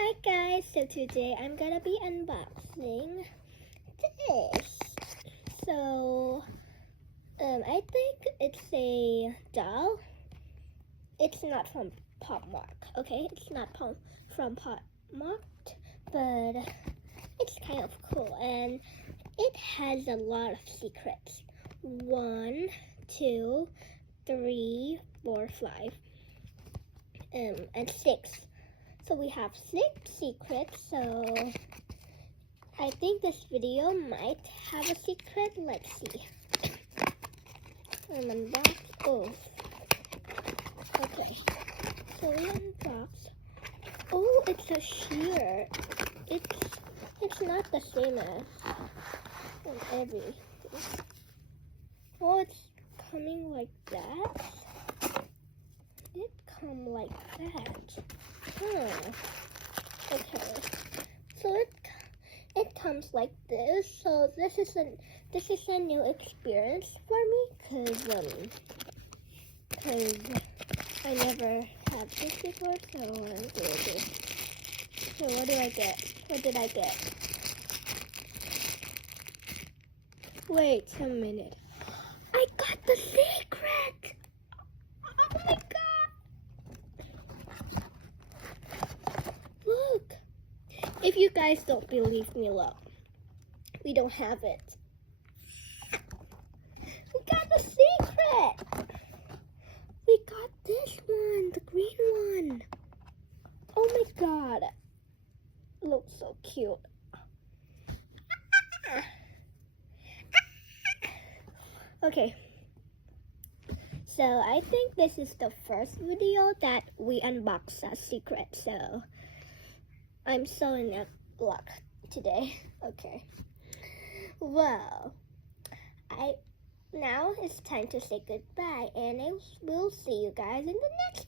Hi guys, so today I'm gonna be unboxing this. So, I think it's a doll. It's not from Popmark, okay? It's not from Popmark, but it's kind of cool and it has a lot of secrets. 1, 2, 3, 4, 5, and 6. So we have 6 secrets, so I think this video might have a secret. Let's see. Unbox. Oh. Okay. So we unbox. Oh, it's a sheer. It's not the same as everything. Oh, it's coming like that. It come like that. Okay, so it comes like this. So this is a new experience for me, cause I never had this before. So I'm gonna do this. So what do I get? What did I get? Wait a minute. I got the secret. Oh my god. Look, if you guys don't believe me, look, we don't have it. We got the secret. We got this one, the green one. Oh my god, it looks so cute. Okay, so I think this is the first video that we unbox a secret, so I'm so in luck today. Okay. Well, now it's time to say goodbye, and I will see you guys in the next